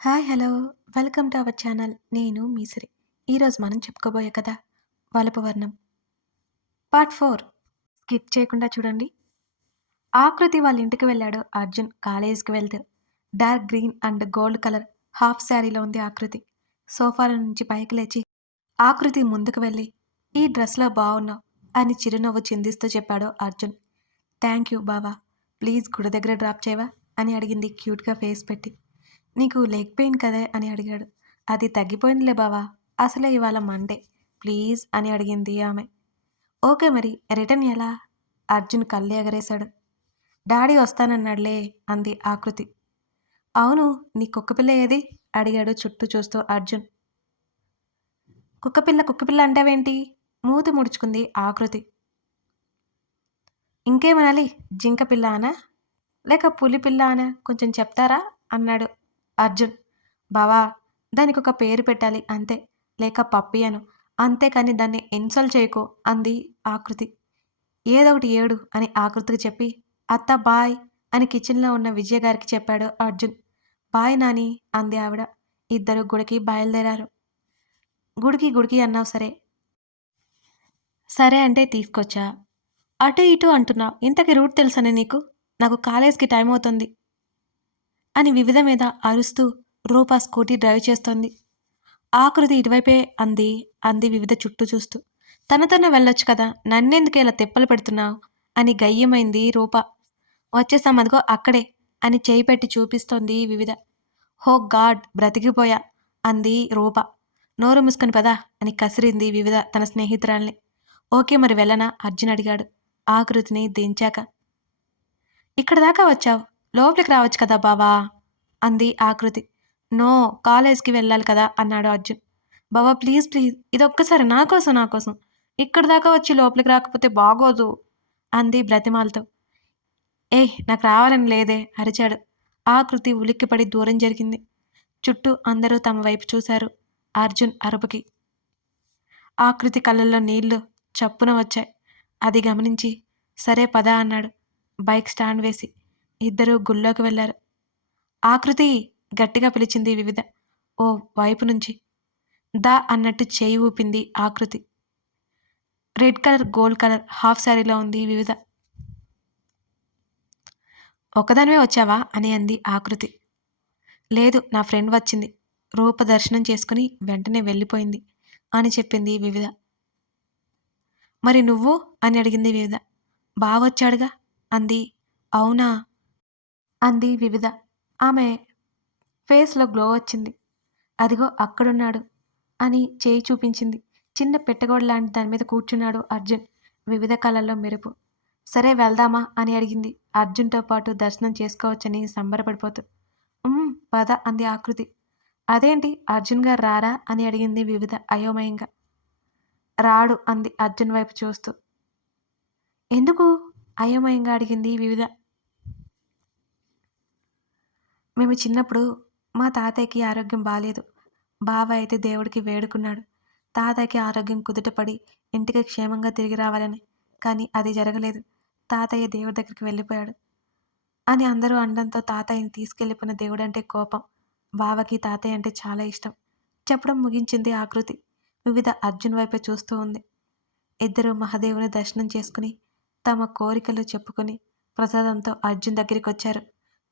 Hi hello welcome to our channel. నేను మీసిరి. ఈరోజు మనం చెప్పుకోబోయే కథ వలపు వర్ణం పార్ట్ 4. స్కిప్ చేయకుండా చూడండి. ఆకృతి వాళ్ళ ఇంటికి వెళ్ళాడు అర్జున్ కాలేజీకి వెళ్తూ. Dark green and gold colour half శారీలో ఉంది ఆకృతి. సోఫాల నుంచి పైకి లేచి ఆకృతి ముందుకు వెళ్ళి ఈ డ్రెస్లో బాగున్నావు అని చిరునవ్వు చిందిస్తూ చెప్పాడు అర్జున్. థ్యాంక్ యూ బావా, ప్లీజ్ గుడి దగ్గర డ్రాప్ చేయవా అని అడిగింది క్యూట్గా ఫేస్ పెట్టి. నీకు లెగ్ పెయిన్ కదే అని అడిగాడు. అది తగ్గిపోయిందిలే బావా, అసలే ఇవాళ మండే, ప్లీజ్ అని అడిగింది ఆమె. ఓకే మరి రిటర్న్ ఎలా? అర్జున్ కళ్ళు ఎగరేశాడు. డాడీ వస్తానన్నాడులే అంది ఆకృతి. అవును, నీ కుక్కపిల్ల ఏది అడిగాడు చుట్టూ చూస్తూ అర్జున్. కుక్కపిల్ల కుక్కపిల్ల అంటావేంటి? మూతి ముడుచుకుంది ఆకృతి. ఇంకేమనాలి, జింక పిల్ల అనా లేక పులి పిల్ల అనా కొంచెం చెప్తారా అన్నాడు అర్జున్. బావా, దానికి ఒక పేరు పెట్టాలి అంతే, లేక పప్పి అను, అంతేకాని దాన్ని ఇన్సల్ట్ చేయకు అంది ఆకృతి. ఏదొకటి ఏడు అని ఆకృతికి చెప్పి అత్త బాయ్ అని కిచెన్లో ఉన్న విజయ గారికి చెప్పాడు అర్జున్. బాయ్ నాని అంది ఆవిడ. ఇద్దరు గుడికి బయలుదేరారు. గుడికి గుడికి అన్నావు సరే, సరే అంటే తీసుకొచ్చా. అటు ఇటు అంటున్నావు, ఇంతకీ రూట్ తెలుసనే నీకు? నాకు కాలేజ్కి టైం అవుతుంది అని వివిధ మీద అరుస్తూ రూపా స్కూటీ డ్రైవ్ చేస్తోంది. ఆకృతి ఇటువైపే అంది అంది వివిధ చుట్టూ చూస్తూ. తనతోనే వెళ్ళొచ్చు కదా, నన్నెందుకు ఇలా తిప్పలు పెడుతున్నావు అని గయ్యమైంది రూప. వచ్చేసాం అదిగో అక్కడే అని చేయి పెట్టి చూపిస్తోంది వివిధ. హో గాడ్, బ్రతికిపోయా అంది రూప. నోరు మూసుకొని పదా అని కసిరింది వివిధ తన స్నేహితురాల్ని. ఓకే మరి వెళ్ళనా అర్జున్ అడిగాడు ఆకృతిని దించాక. ఇక్కడ దాకా వచ్చావు, లోపలికి రావచ్చు కదా బావా అంది ఆకృతి. నో, కాలేజ్కి వెళ్ళాలి కదా అన్నాడు అర్జున్. బావా ప్లీజ్ ప్లీజ్, ఇదొక్కసారి నా కోసం ఇక్కడ దాకా వచ్చి లోపలికి రాకపోతే బాగోదు అంది బ్రతిమాలతో. నాకు రావాలని లేదే అరిచాడు. ఆకృతి ఉలిక్కిపడి దూరం జరిగింది. చుట్టూ అందరూ తమ వైపు చూశారు అర్జున్ అరుపుకి. ఆకృతి కళ్ళల్లో నీళ్లు చప్పున వచ్చాయి. అది గమనించి సరే పద అన్నాడు బైక్ స్టాండ్ వేసి. ఇద్దరూ గుళ్ళోకి వెళ్లారు. ఆకృతి గట్టిగా పిలిచింది వివిధ ఓ వైపు నుంచి. దా అన్నట్టు చేయి ఊపింది ఆకృతి. Red colour gold colour half శారీలో ఉంది వివిధ. ఒకదానివే వచ్చావా అని అంది ఆకృతి. లేదు, నా ఫ్రెండ్ వచ్చింది, రూప దర్శనం చేసుకుని వెంటనే వెళ్ళిపోయింది అని చెప్పింది వివిధ. మరి నువ్వు అని అడిగింది వివిధ. బావొచ్చాడుగా అంది. అవునా అంది వివిధ. ఆమె ఫేస్లో గ్లో వచ్చింది. అదిగో అక్కడున్నాడు అని చేయి చూపించింది. చిన్న పెట్టగోడ లాంటి దాని మీద కూర్చున్నాడు అర్జున్. వివిధ కళల్లో మెరుపు. సరే వెళ్దామా అని అడిగింది అర్జున్తో పాటు దర్శనం చేసుకోవచ్చని సంబరపడిపోతూ. పద అంది ఆకృతి. అదేంటి అర్జున్ గారు రారా అని అడిగింది వివిధ అయోమయంగా. రాడు అంది అర్జున్ వైపు చూస్తూ. ఎందుకు అయోమయంగా అడిగింది వివిధ. మేము చిన్నప్పుడు మా తాతయ్యకి ఆరోగ్యం బాలేదు. బావ అయితే దేవుడికి వేడుకున్నాడు తాతయ్యకి ఆరోగ్యం కుదుటపడి ఇంటికి క్షేమంగా తిరిగి రావాలని. కానీ అది జరగలేదు. తాతయ్య దేవుడి దగ్గరికి వెళ్ళిపోయాడు అని అందరూ అనడంతో తాతయ్యని తీసుకెళ్ళిపోయిన దేవుడంటే కోపం. బావకి తాతయ్య అంటే చాలా ఇష్టం చెప్పడం ముగించింది ఆకృతి. వివిధ అర్జున్ వైపే చూస్తూ ఉంది. ఇద్దరు మహాదేవుని దర్శనం చేసుకుని తమ కోరికలు చెప్పుకొని ప్రసాదంతో అర్జున్ దగ్గరికి వచ్చారు.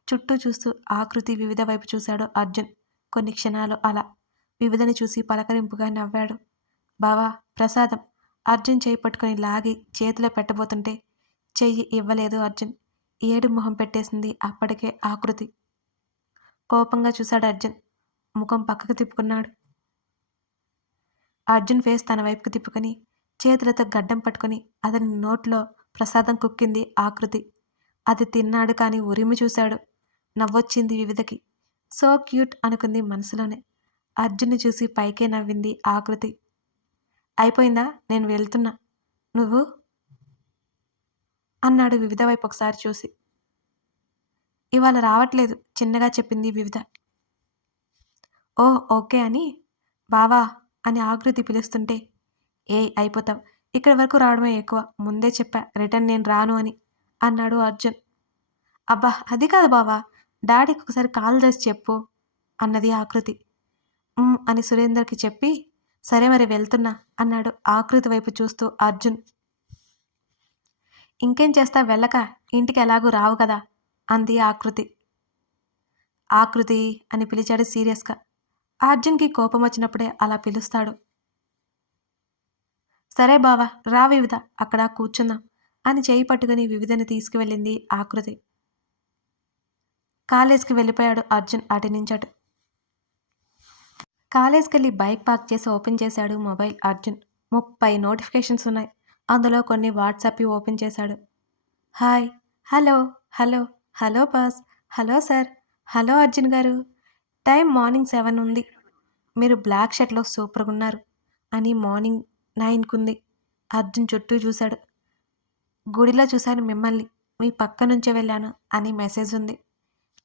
చుట్టూ చూస్తూ ఆకృతి వివిధ వైపు చూశాడు అర్జున్. కొన్ని క్షణాలు అలా వివిధని చూసి పలకరింపుగా నవ్వాడు. బావా ప్రసాదం అర్జున్ చేయి పట్టుకుని లాగి చేతిలో పెట్టబోతుంటే చెయ్యి ఇవ్వలేదు అర్జున్. ఏడు మొహం పెట్టేసింది అప్పటికే ఆకృతి. కోపంగా చూశాడు అర్జున్. ముఖం పక్కకు తిప్పుకున్నాడు. అర్జున్ ఫేస్ తన వైపుకు తిప్పుకొని చేతులతో గడ్డం పట్టుకుని అతని నోట్లో ప్రసాదం కుక్కింది ఆకృతి. అది తిన్నాడు కానీ ఉరిమి చూశాడు. నవ్వొచ్చింది వివిధకి. సో క్యూట్ అనుకుంది మనసులోనే. అర్జున్ని చూసి పైకే నవ్వింది ఆకృతి. అయిపోయిందా, నేను వెళ్తున్నా, నువ్వు అన్నాడు వివిధ వైపు ఒకసారి చూసి. ఇవాళ రావట్లేదు చిన్నగా చెప్పింది వివిధ. ఓహ్ ఓకే అని బావా అని ఆకృతి పిలుస్తుంటే అయిపోతావు, ఇక్కడి వరకు రావడమే ఎక్కువ, ముందే చెప్పా రిటర్న్ నేను రాను అని అన్నాడు అర్జున్. అబ్బా అది కాదు బావా, డాడీకి ఒకసారి కాల్ చేసి చెప్పు అన్నది ఆకృతి. అని సురేందర్కి చెప్పి సరే మరి వెళ్తున్నా అన్నాడు ఆకృతి వైపు చూస్తూ అర్జున్. ఇంకేం చేస్తా వెళ్ళక, ఇంటికి ఎలాగూ రావు కదా అంది ఆకృతి. ఆకృతి అని పిలిచాడు సీరియస్గా. అర్జున్కి కోపం వచ్చినప్పుడే అలా పిలుస్తాడు. సరే బావా రా వివిధ, అక్కడ కూర్చుందాం అని చేయి పట్టుకుని వివిధని తీసుకువెళ్ళింది ఆకృతి. కాలేజ్కి వెళ్ళిపోయాడు అర్జున్ అటు నుంచటు. కాలేజ్కి వెళ్ళి బైక్ పార్క్ చేసి ఓపెన్ చేశాడు మొబైల్ అర్జున్. 30 నోటిఫికేషన్స్ ఉన్నాయి. అందులో కొన్ని వాట్సాప్ ఓపెన్ చేశాడు. Hi, hello, hello, hello boss, hello sir, hello Arjun గారు, టైం మార్నింగ్ 7 ఉంది, మీరు బ్లాక్ షర్ట్లో సూపర్గా ఉన్నారు అని మార్నింగ్ 9కు ఉంది. అర్జున్ చుట్టూ చూశాడు. గుడిలో చూశాను మిమ్మల్ని, మీ పక్క నుంచే వెళ్ళాను అని మెసేజ్ ఉంది.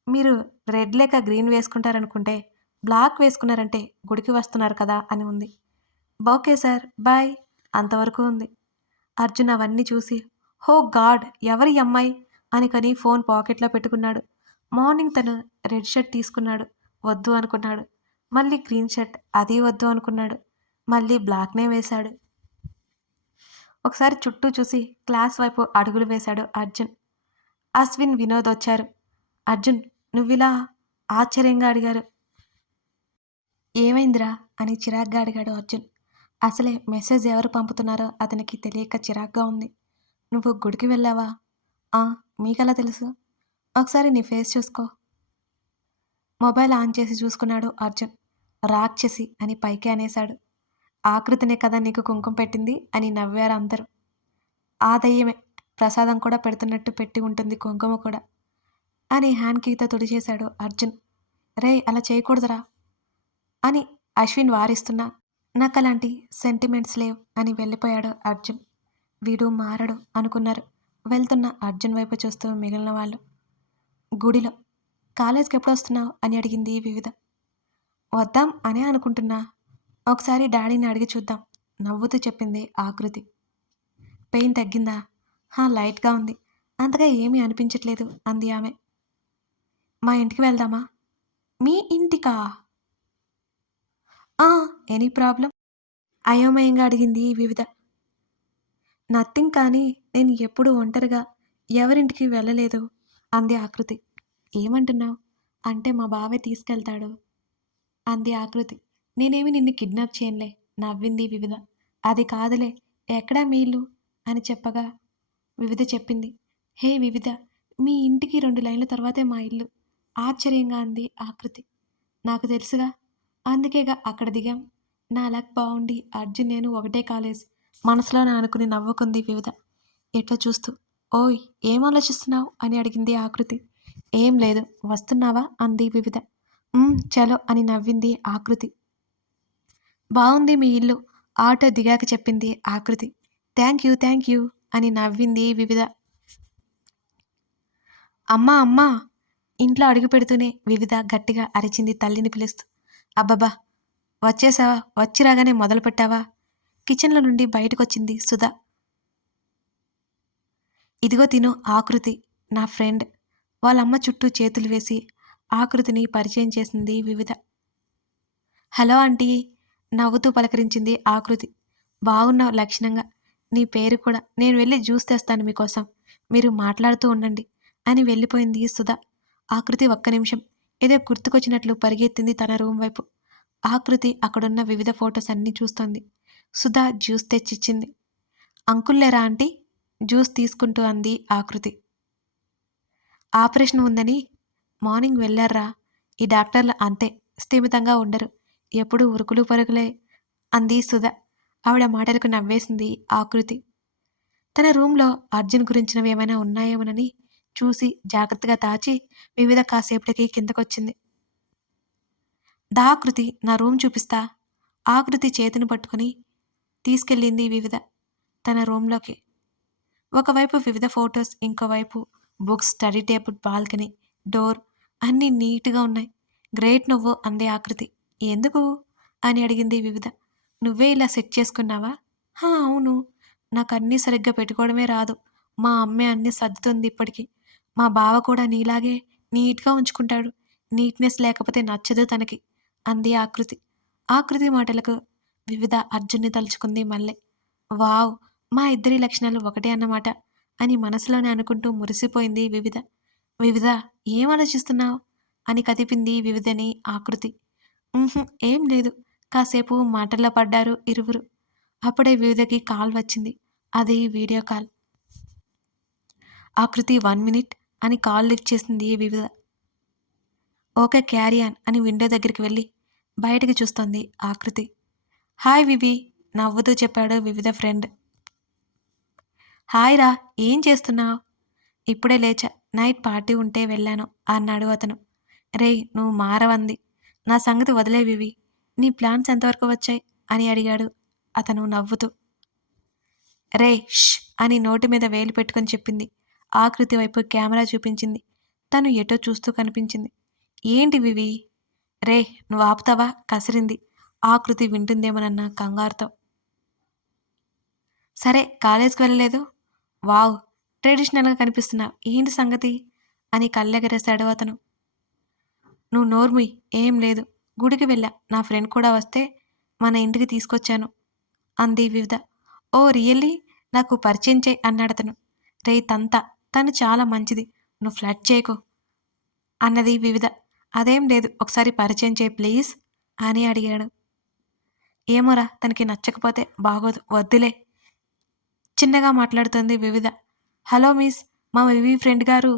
మీరు రెడ్ లేక గ్రీన్ వేసుకుంటారనుకుంటే బ్లాక్ వేసుకున్నారంటే గుడికి వస్తున్నారు కదా అని ఉంది. ఓకే సార్ బాయ్ అంతవరకు ఉంది. అర్జున్ అవన్నీ చూసి హో గాడ్ ఎవరి అమ్మాయి అనుకొని ఫోన్ పాకెట్లో పెట్టుకున్నాడు. మార్నింగ్ తను రెడ్ షర్ట్ తీసుకున్నాడు, వద్దు అనుకున్నాడు. మళ్ళీ గ్రీన్ షర్ట్, అది వద్దు అనుకున్నాడు. మళ్ళీ బ్లాక్నే వేశాడు. ఒకసారి చుట్టూ చూసి క్లాస్ వైపు అడుగులు వేశాడు అర్జున్. అశ్విన్, వినోద్ వచ్చారు. అర్జున్ నువ్విలా ఆశ్చర్యంగా అడిగారు. ఏమైందిరా అని చిరాగ్గా అడిగాడు అర్జున్. అసలే మెసేజ్ ఎవరు పంపుతున్నారో అతనికి తెలియక చిరాగ్గా ఉంది. నువ్వు గుడికి వెళ్ళావా? మీకెలా తెలుసు? ఒకసారి నీ ఫేస్ చూసుకో. మొబైల్ ఆన్ చేసి చూసుకున్నాడు అర్జున్. రాక్షసి అని పైకి అనేశాడు. ఆకృతినే కదా నీకు కుంకుమ పెట్టింది అని నవ్వారు అందరూ. ఆ దయ్యమే, ప్రసాదం కూడా పెడుతున్నట్టు పెట్టి ఉంటుంది కుంకుమ కూడా అని హ్యాండ్ కీతో తుడిచేశాడు అర్జున్. రే అలా చేయకూడదురా అని అశ్విన్ వారిస్తున్నా నాకు అలాంటి సెంటిమెంట్స్ లేవు అని వెళ్ళిపోయాడు అర్జున్. వీడు మారడు అనుకున్నారు. వెళ్తున్న అర్జున్ వైపు చూస్తూ మిగిలిన వాళ్ళు. గుడిలో కాలేజ్కి ఎప్పుడు వస్తున్నావు అని అడిగింది వివిధ. వద్దాం అనే అనుకుంటున్నా, ఒకసారి డాడీని అడిగి చూద్దాం నవ్వుతూ చెప్పింది ఆకృతి. పెయిన్ తగ్గిందా? లైట్గా ఉంది, అంతగా ఏమీ అనిపించట్లేదు అంది ఆమె. మా ఇంటికి వెళ్దామా? మీ ఇంటికా? ఎనీ ప్రాబ్లం అయోమయంగా అడిగింది వివిధ. నథింగ్, కానీ నేను ఎప్పుడూ ఒంటరిగా ఎవరింటికి వెళ్ళలేదు అంది ఆకృతి. ఏమంటున్నావు? అంటే మా బావే తీసుకెళ్తాడు అంది ఆకృతి. నేనేమి నిన్ను కిడ్నాప్ చేయనులే నవ్వింది వివిధ. అది కాదులే, ఎక్కడా మీ ఇల్లు అని చెప్పగా వివిధ చెప్పింది. హే వివిధ, మీ ఇంటికి 2 లైన్ల తర్వాతే మా ఇల్లు ఆశ్చర్యంగా అంది ఆకృతి. నాకు తెలుసుగా, అందుకేగా అక్కడ దిగాం. నా లక్ బాగుండి అర్జున్ నేను ఒకటే కాలేజ్ మనసులోనే అనుకుని నవ్వుకుంది వివిధ ఎటో చూస్తూ. ఓయ్ ఏం ఆలోచిస్తున్నావు అని అడిగింది ఆకృతి. ఏం లేదు, వస్తున్నావా అంది వివిధ. చలో అని నవ్వింది ఆకృతి. బాగుంది మీ ఇల్లు ఆటో దిగాక చెప్పింది ఆకృతి. థ్యాంక్ యూ అని నవ్వింది వివిధ. అమ్మా అమ్మా ఇంట్లో అడుగు పెడుతూనే వివిధ గట్టిగా అరిచింది తల్లిని పిలుస్తూ. అబ్బబ్బా వచ్చేసావా, వచ్చి రాగానే మొదలు పెట్టావా? కిచెన్లో నుండి బయటకొచ్చింది సుధా. ఇదిగో తిను ఆకృతి, నా ఫ్రెండ్. వాళ్ళమ్మ చుట్టూ చేతులు వేసి ఆకృతిని పరిచయం చేసింది వివిధ. హలో ఆంటీ నవ్వుతూ పలకరించింది ఆకృతి. బాగున్నావు లక్షణంగా, నీ పేరు కూడా, నేను వెళ్ళి జ్యూస్ తెస్తాను మీకోసం, మీరు మాట్లాడుతూ ఉండండి అని వెళ్ళిపోయింది సుధా. ఆకృతి ఒక్క నిమిషం ఏదో గుర్తుకొచ్చినట్లు పరిగెత్తింది తన రూమ్ వైపు. ఆకృతి అక్కడున్న వివిధ ఫొటోస్ అన్నీ చూస్తోంది. సుధా జ్యూస్ తెచ్చిచ్చింది. అంకుల్లేరా ఆంటీ జ్యూస్ తీసుకుంటూ అంది ఆకృతి. ఆపరేషన్ ఉందని మార్నింగ్ వెళ్ళారా, ఈ డాక్టర్లు అంతే, స్థిమితంగా ఉండరు, ఎప్పుడూ ఉరుకులు పరుగులే అంది సుధ. ఆవిడ మాటలకు నవ్వేసింది ఆకృతి. తన రూమ్లో అర్జున్ గురించినవి ఏమైనా ఉన్నాయేమోనని చూసి జాగ్రత్తగా దాచి వివిధ కాసేపటికి కిందకొచ్చింది. ఆకృతి నా రూమ్ చూపిస్తా. ఆకృతి చేతిని పట్టుకుని తీసుకెళ్ళింది వివిధ తన రూమ్లోకి. ఒకవైపు వివిధ ఫొటోస్, ఇంకోవైపు books, study table, balcony, door అన్నీ నీట్గా ఉన్నాయి. గ్రేట్ నువ్వు అంది ఆకృతి. ఎందుకు అని అడిగింది వివిధ. నువ్వే ఇలా సెట్ చేసుకున్నావా? అవును, నాకు అన్నీ సరిగ్గా పెట్టుకోవడమే రాదు. మా అమ్మే అన్నీ సర్దుతుంది ఇప్పటికీ. మా బావ కూడా నీలాగే నీట్గా ఉంచుకుంటాడు. నీట్‌నెస్ లేకపోతే నచ్చదు తనకి అంది ఆకృతి. ఆకృతి మాటలకు వివిధ అర్జున్‌ని తలుచుకుంది మళ్ళీ. వావ్! మా ఇద్దరి లక్షణాలు ఒకటే అన్నమాట అని మనసులోనే అనుకుంటూ మురిసిపోయింది వివిధ. వివిధ ఏం ఆలోచిస్తున్నావు? అని కదిపింది వివిధని ఆకృతి. ఉహుం, ఏం లేదు. కాసేపు మాటల్లో పడ్డారు ఇరువురు. అప్పుడే వివిధకి కాల్ వచ్చింది. అది వీడియో కాల్. ఆకృతి 1 మినిట్ అని కాల్ లిఫ్ట్ చేసింది వివిధ. ఓకే క్యారీ ఆన్ అని విండో దగ్గరికి వెళ్ళి బయటికి చూస్తోంది ఆకృతి. హాయ్ వివి నవ్వుతూ చెప్పాడు వివిధ ఫ్రెండ్. హాయ్ రా ఏం చేస్తున్నావు? ఇప్పుడే లేచా నైట్ పార్టీ ఉంటే వెళ్ళాను అన్నాడు అతను. రేయ్ నువ్వు మారవంది. నా సంగతి వదిలే వివి. నీ ప్లాన్స్ ఎంతవరకు వచ్చాయి అని అడిగాడు అతను నవ్వుతూ. రే ష్ అని నోటి మీద వేలు పెట్టుకుని చెప్పింది. ఆకృతి వైపు కెమెరా చూపించింది. తను ఎటో చూస్తూ కనిపించింది. ఏంటి వివి? రే నువ్వు ఆపుతావా కసిరింది ఆకృతి వింటుందేమోనన్న కంగారుతో. సరే కాలేజ్కి వెళ్ళలేదు? వావ్ ట్రెడిషనల్గా కనిపిస్తున్నావు ఏంటి సంగతి అని కళ్ళెగరేశాడు అతను. నువ్వు నోర్ముయ్ ఏం లేదు గుడికి వెళ్ళా నా ఫ్రెండ్ కూడా వస్తే మన ఇంటికి తీసుకొచ్చాను అంది వివిధ. ఓ రియల్లీ నాకు పరిచయం చేయి అన్నాడతను. రే తంత తను చాలా మంచిది నువ్వు ఫ్లడ్ చేయకు అన్నది వివిధ. అదేం లేదు ఒకసారి పరిచయం చేయి ప్లీజ్ అని అడిగాడు. ఏమోరా తనకి నచ్చకపోతే బాగోదు వద్దులే చిన్నగా మాట్లాడుతుంది వివిధ. హలో మిస్ మా వివి ఫ్రెండ్ గారు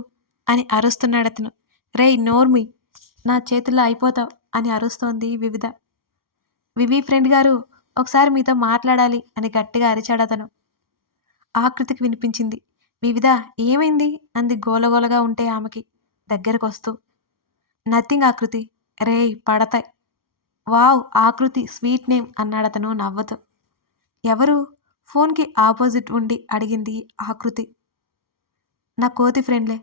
అని అరుస్తున్నాడతను. రేయ్ నోర్మి నా చేతుల్లో అయిపోతావు అని అరుస్తోంది వివిధ. వివి ఫ్రెండ్ గారు ఒకసారి మీతో మాట్లాడాలి అని గట్టిగా అరిచాడతను. ఆకృతికి వినిపించింది. వివిధ ఏమైంది అంది గోలగోలగా ఉంటే ఆమెకి దగ్గరకు వస్తూ. నథింగ్ ఆకృతి. రేయ్ పడతాయి. వావ్ ఆకృతి స్వీట్ నేమ్ అన్నాడతను నవ్వుతూ. ఎవరు? ఫోన్కి ఆపోజిట్ ఉండి అడిగింది ఆకృతి. నా కోతి ఫ్రెండ్లే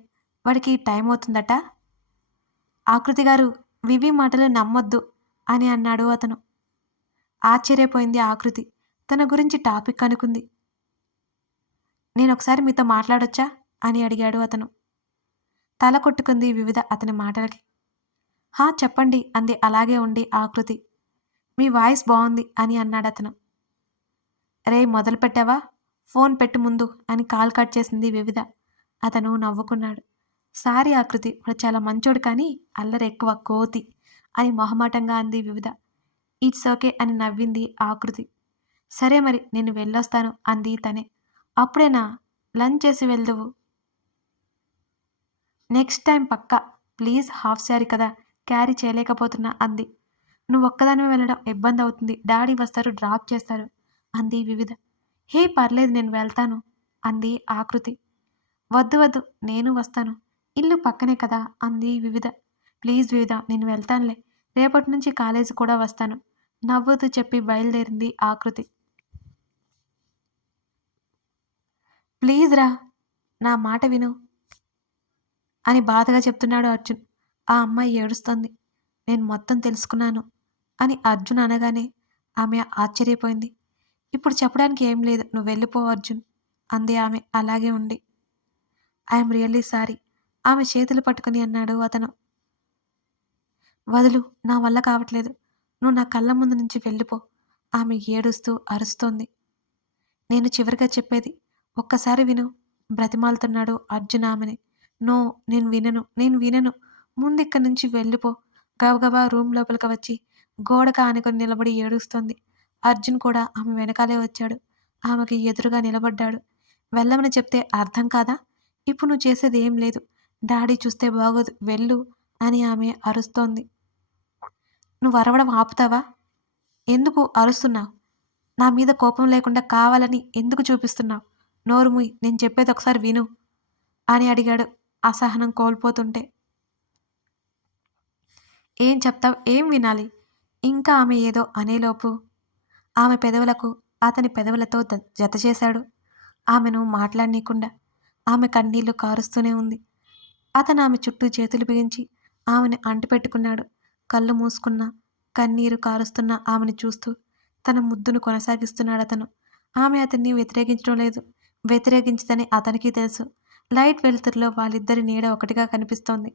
వాడికి టైం అవుతుందట. ఆకృతి గారు వివి మాటలు నమ్మొద్దు అని అన్నాడు అతను. ఆశ్చర్యపోయింది ఆకృతి. తన గురించి టాపిక్ అనుకుంది. నేనొకసారి మీతో మాట్లాడొచ్చా అని అడిగాడు అతను. తల కొట్టుకుంది వివిధ అతని మాటలకి. హా చెప్పండి అంది అలాగే ఉండి ఆకృతి. మీ వాయిస్ బాగుంది అని అన్నాడతను. రే మొదలు పెట్టావా ఫోన్ పెట్టు ముందు అని కాల్ కట్ చేసింది వివిధ. అతను నవ్వుకున్నాడు. సారీ ఆకృతి వాడు చాలా మంచోడు కానీ అల్లరి ఎక్కువ కోతి అని మొహమాటంగా అంది వివిధ. ఇట్స్ ఓకే అని నవ్వింది ఆకృతి. సరే మరి నేను వెళ్ళొస్తాను అంది తనే. అప్పుడేనా లంచ్ చేసి వెళ్దువు. నెక్స్ట్ టైం పక్కా ప్లీజ్ హాఫ్ శారీ కదా క్యారీ చేయలేకపోతున్నా అంది. నువ్వు ఒక్కదానివే వెళ్ళడం ఇబ్బంది అవుతుంది డాడీ వస్తారు డ్రాప్ చేస్తారు అంది వివిధ. హే పర్లేదు నేను వెళ్తాను అంది ఆకృతి. వద్దు వద్దు నేను వస్తాను ఇల్లు పక్కనే కదా అంది వివిధ. ప్లీజ్ వివిధ నేను వెళ్తానులే రేపటి నుంచి కాలేజీ కూడా వస్తాను నవ్వుతూ చెప్పి బయలుదేరింది ఆకృతి. ప్లీజ్ రా నా మాట విను అని బాధగా చెప్తున్నాడు అర్జున్. ఆ అమ్మాయి ఏడుస్తోంది. నేను మొత్తం తెలుసుకున్నాను అని అర్జున్ అనగానే ఆమె ఆశ్చర్యపోయింది. ఇప్పుడు చెప్పడానికి ఏం లేదు నువ్వు వెళ్ళిపో అర్జున్ అంది ఆమె అలాగే ఉండి. ఐఎమ్ రియల్లీ సారీ ఆమె చేతులు పట్టుకుని అన్నాడు అతను. వదులు నా వల్ల కావట్లేదు నువ్వు నా కళ్ళ ముందు నుంచి వెళ్ళిపో ఆమె ఏడుస్తూ అరుస్తోంది. నేను చివరిగా చెప్పేది ఒక్కసారి విను బ్రతిమాలుతున్నాడు అర్జున్ ఆమెని. నో నేను వినను ముందు ఇక్కడి నుంచి వెళ్ళిపో గబగబా రూమ్ లోపలికి వచ్చి గోడకు ఆనుకొని నిలబడి ఏడుస్తోంది. అర్జున్ కూడా ఆమె వెనకాలే వచ్చాడు. ఆమెకి ఎదురుగా నిలబడ్డాడు. వెళ్ళమని చెప్తే అర్థం కాదా? ఇప్పుడు నువ్వు చేసేది ఏం లేదు డాడీ చూస్తే బాగోదు వెళ్ళు అని ఆమె అరుస్తోంది. నువ్వు అరవడం ఆపుతావా? ఎందుకు అరుస్తున్నావు? నా మీద కోపం లేకుండా కావాలని ఎందుకు చూపిస్తున్నావు? నోరుముయ్ నేను చెప్పేది ఒకసారి విను అని అడిగాడు అసహనం కోల్పోతుంటే. ఏం చెప్తావు ఏం వినాలి? ఇంకా ఆమె ఏదో అనేలోపు ఆమె పెదవులకు అతని పెదవులతో జతచేశాడు. ఆమెను మాట్లాడనీయకుండా. ఆమె కన్నీళ్లు కారుస్తూనే ఉంది. అతను ఆమె చుట్టూ చేతులు బిగించి ఆమెను అంటిపెట్టుకున్నాడు. కళ్ళు మూసుకున్న కన్నీరు కారుస్తున్న ఆమెను చూస్తూ తన ముద్దును కొనసాగిస్తున్నాడతను. ఆమె అతన్ని వ్యతిరేకించడం లేదు. వ్యతిరేకించదని అతనికి తెలుసు. లైట్ వెలుతురులో వాళ్ళిద్దరి నీడ ఒకటిగా కనిపిస్తోంది.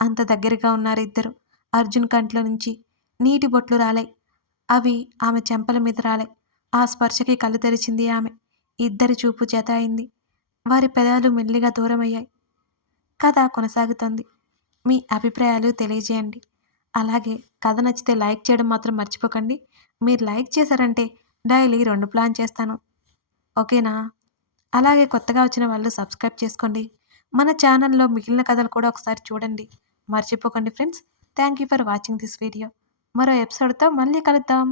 అంత దగ్గరగా ఉన్నారు ఇద్దరు. అర్జున్ కంట్లో నుంచి నీటి బొట్లు రాలాయి. అవి ఆమె చెంపల మీద రాలాయి. ఆ స్పర్శకి కళ్ళు తెరిచింది ఆమె. ఇద్దరి చూపు జత అయింది. వారి పెదాలు మెల్లిగా దూరమయ్యాయి. కథ కొనసాగుతోంది. మీ అభిప్రాయాలు తెలియజేయండి. అలాగే కథ నచ్చితే లైక్ చేయడం మాత్రం మర్చిపోకండి. మీరు లైక్ చేశారంటే డైలీ 2 ప్లాన్ చేస్తాను. ఓకేనా? అలాగే కొత్తగా వచ్చిన వాళ్ళు సబ్స్క్రైబ్ చేసుకోండి. మన ఛానల్‌లో మిగిలిన కథలు కూడా ఒకసారి చూడండి. మర్చిపోకండి friends. Thank you for watching this video. మరో ఎపిసోడ్‌తో మళ్ళీ కలుద్దాం.